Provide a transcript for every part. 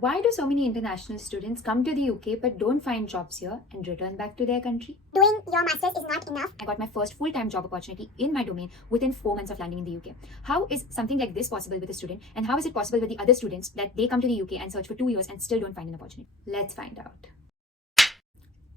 Why do so many international students come to the UK but don't find jobs here and return back to their country? Doing your master's is not enough. I got my first full time job opportunity in my domain within 4 months of landing in the UK. How is something like this possible with a student, and how is it possible with the other students that they come to the UK and search for 2 years and still don't find an opportunity? Let's find out.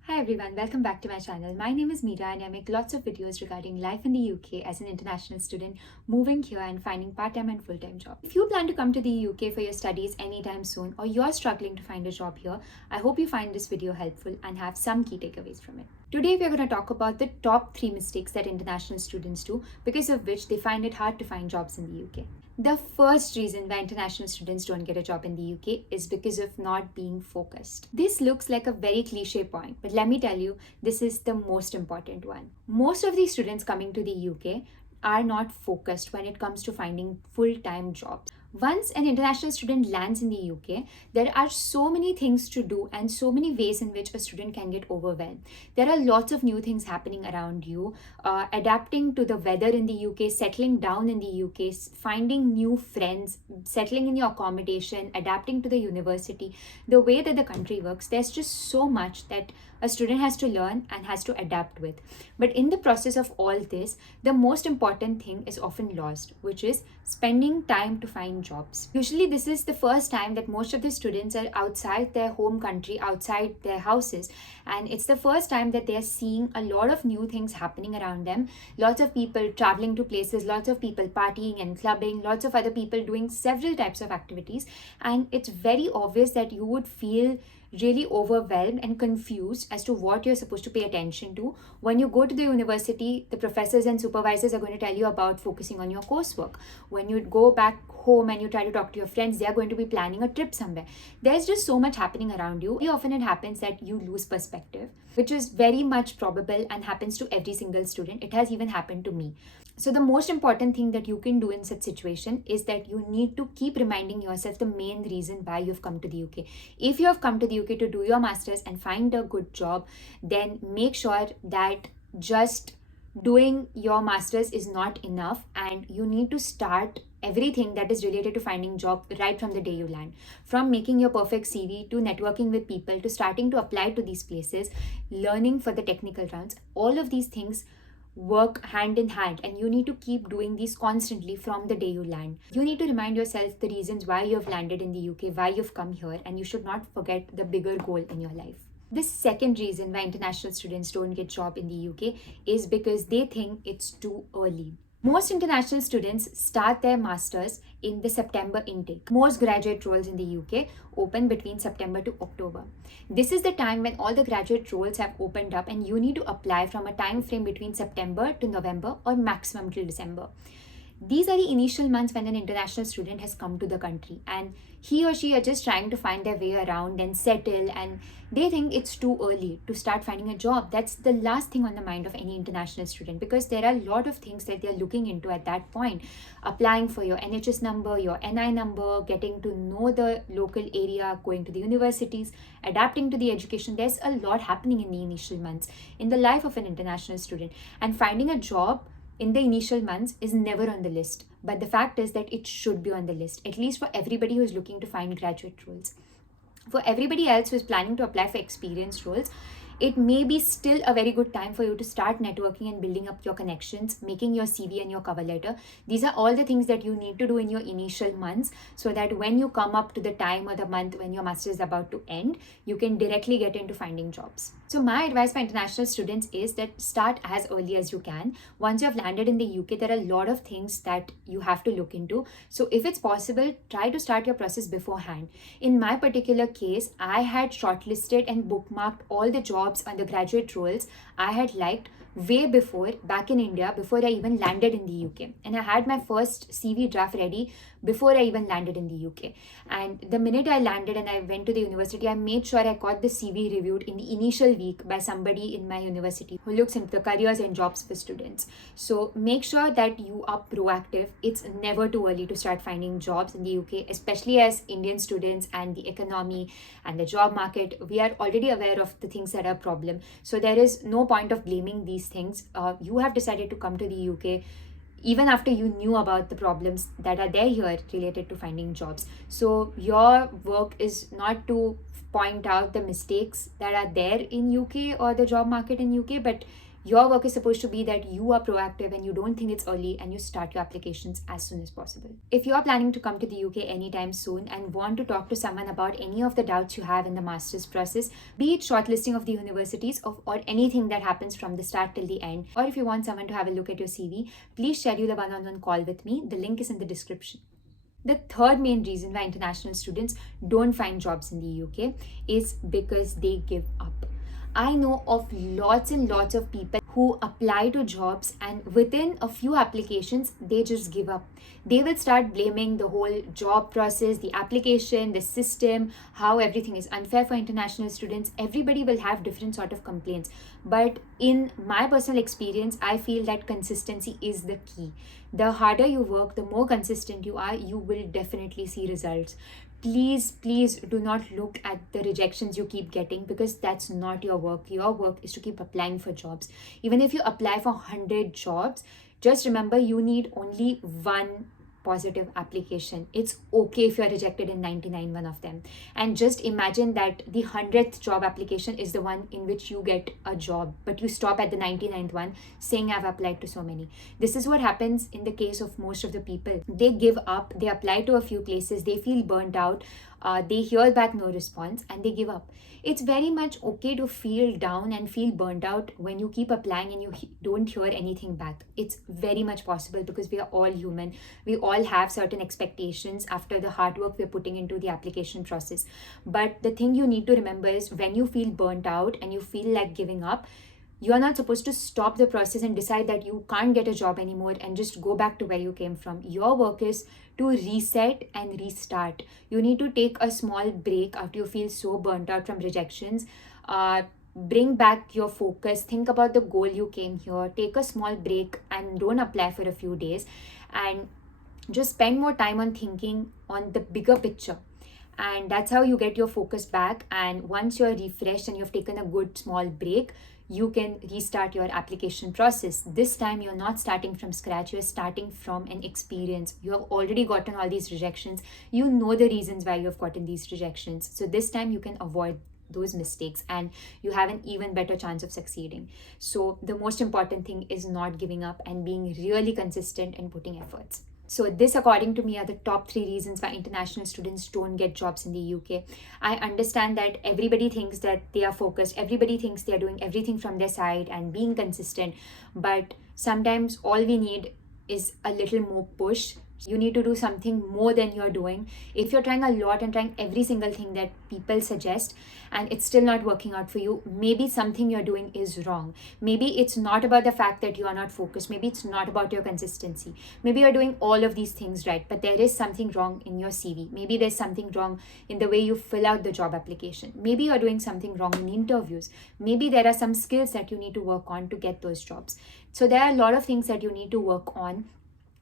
Hi everyone, welcome back to my channel. My name is Meera and I make lots of videos regarding life in the UK as an international student, moving here and finding part-time and full-time jobs. If you plan to come to the UK for your studies anytime soon, or you're struggling to find a job here, I hope you find this video helpful and have some key takeaways from it. Today we're going to talk about the top 3 mistakes that international students do, because of which they find it hard to find jobs in the UK. The first reason why international students don't get a job in the UK is because of not being focused. This looks like a very cliche point, but let me tell you, this is the most important one. Most of these students coming to the UK are not focused when it comes to finding full-time jobs. Once an international student lands in the UK, there are so many things to do and so many ways in which a student can get overwhelmed. There are lots of new things happening around you, adapting to the weather in the UK, settling down in the UK, finding new friends, settling in your accommodation, adapting to the university, the way that the country works. There's just so much that a student has to learn and has to adapt with. But in the process of all this, the most important thing is often lost, which is spending time to find jobs. Usually, this is the first time that most of the students are outside their home country, outside their houses, and it's the first time that they're seeing a lot of new things happening around them. Lots of people traveling to places, lots of people partying and clubbing, lots of other people doing several types of activities, and it's very obvious that you would feel really overwhelmed and confused as to what you're supposed to pay attention to. When you go to the university, the professors and supervisors are going to tell you about focusing on your coursework. When you go back home and you try to talk to your friends, they are going to be planning a trip somewhere. There's just so much happening around you. Very often it happens that you lose perspective, which is very much probable and happens to every single student. It has even happened to me. So the most important thing that you can do in such situation is that you need to keep reminding yourself the main reason why you've come to the UK. If you have come to the UK to do your masters and find a good job, then make sure that just doing your masters is not enough, and you need to start everything that is related to finding job right from the day you land. From making your perfect CV to networking with people to starting to apply to these places, learning for the technical rounds, all of these things work hand in hand, and you need to keep doing these constantly from the day you land. You need to remind yourself the reasons why you have landed in the UK, why you've come here, and you should not forget the bigger goal in your life. The second reason why international students don't get job in the UK is because they think it's too early. Most international students start their masters in the September intake. Most graduate roles in the UK open between September to October. This is the time when all the graduate roles have opened up, and you need to apply from a time frame between September to November or maximum till December. These are the initial months when an international student has come to the country, and he or she are just trying to find their way around and settle, and they think it's too early to start finding a job. That's the last thing on the mind of any international student, because there are a lot of things that they're looking into at that point. Applying for your NHS number, your NI number, getting to know the local area, going to the universities, adapting to the education. There's a lot happening in the initial months in the life of an international student, and finding a job in the initial months is never on the list. But the fact is that it should be on the list, at least for everybody who is looking to find graduate roles. For everybody else who is planning to apply for experienced roles, it may be still a very good time for you to start networking and building up your connections, making your CV and your cover letter. These are all the things that you need to do in your initial months, so that when you come up to the time or the month when your master is about to end, you can directly get into finding jobs. So my advice for international students is that start as early as you can. Once you have landed in the UK, there are a lot of things that you have to look into. So if it's possible, try to start your process beforehand. In my particular case, I had shortlisted and bookmarked all the jobs on the graduate roles I had liked way before, back in India, before I even landed in the UK. And I had my first CV draft ready before I even landed in the UK. And the minute I landed and I went to the university, I made sure I got the CV reviewed in the initial week by somebody in my university who looks into the careers and jobs for students. So make sure that you are proactive. It's never too early to start finding jobs in the UK, especially as Indian students, and the economy and the job market. We are already aware of the things that are a problem. So there is no point of blaming these things. You have decided to come to the UK. even after you knew about the problems that are there here related to finding jobs. So your work is not to point out the mistakes that are there in UK or the job market in UK, but your work is supposed to be that you are proactive and you don't think it's early and you start your applications as soon as possible. If you're planning to come to the UK anytime soon and want to talk to someone about any of the doubts you have in the master's process, be it shortlisting of the universities or anything that happens from the start till the end, or if you want someone to have a look at your CV, please schedule a one-on-one call with me. The link is in the description. The third main reason why international students don't find jobs in the UK is because they give up. I know of lots and lots of people who apply to jobs and within a few applications, they just give up. They will start blaming the whole job process, the application, the system, how everything is unfair for international students. Everybody will have different sort of complaints. But in my personal experience, I feel that consistency is the key. The harder you work, the more consistent you are, you will definitely see results. Please do not look at the rejections you keep getting, because that's not your work. Your work is to keep applying for jobs. Even if you apply for 100 jobs, just remember you need only one positive application. It's okay if you're rejected in 99 one of them, and just imagine that the 100th job application is the one in which you get a job, but you stop at the 99th one saying I've applied to so many. This is what happens in the case of most of the people. They give up, they apply to a few places, they feel burnt out, they hear back no response, and they give up. It's very much okay to feel down and feel burnt out when you keep applying and you don't hear anything back. It's very much possible, because we are all human. We all have certain expectations after the hard work we're putting into the application process. But the thing you need to remember is, when you feel burnt out and you feel like giving up, you're not supposed to stop the process and decide that you can't get a job anymore and just go back to where you came from. Your work is to reset and restart. You need to take a small break after you feel so burnt out from rejections. Bring back your focus. Think about the goal you came here. Take a small break and don't apply for a few days. And just spend more time on thinking on the bigger picture. And that's how you get your focus back. And once you're refreshed and you've taken a good small break, you can restart your application process. This time you're not starting from scratch, you're starting from an experience. You have already gotten all these rejections. You know the reasons why you have gotten these rejections. So this time you can avoid those mistakes and you have an even better chance of succeeding. So the most important thing is not giving up and being really consistent and putting efforts. So this, according to me, are the top 3 reasons why international students don't get jobs in the UK. I understand that everybody thinks that they are focused. Everybody thinks they are doing everything from their side and being consistent. But sometimes all we need is a little more push. You need to do something more than you're doing. If you're trying a lot and trying every single thing that people suggest and it's still not working out for you, maybe something you're doing is wrong. Maybe it's not about the fact that you are not focused. Maybe it's not about your consistency. Maybe you're doing all of these things right, but there is something wrong in your CV. Maybe there's something wrong in the way you fill out the job application. Maybe you're doing something wrong in interviews. Maybe there are some skills that you need to work on to get those jobs. So there are a lot of things that you need to work on.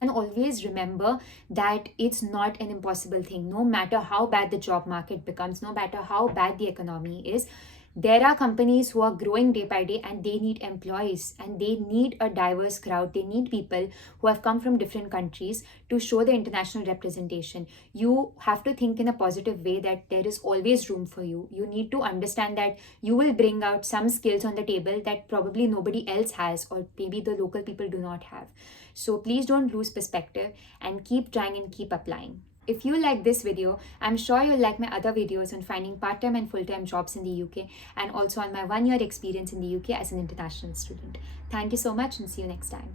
And always remember that it's not an impossible thing. No matter how bad the job market becomes, no matter how bad the economy is, there are companies who are growing day by day and they need employees and they need a diverse crowd. They need people who have come from different countries to show the international representation. You have to think in a positive way that there is always room for you. You need to understand that you will bring out some skills on the table that probably nobody else has, or maybe the local people do not have. So please don't lose perspective and keep trying and keep applying. If you like this video, I'm sure you'll like my other videos on finding part-time and full-time jobs in the UK, and also on my 1-year experience in the UK as an international student. Thank you so much and see you next time.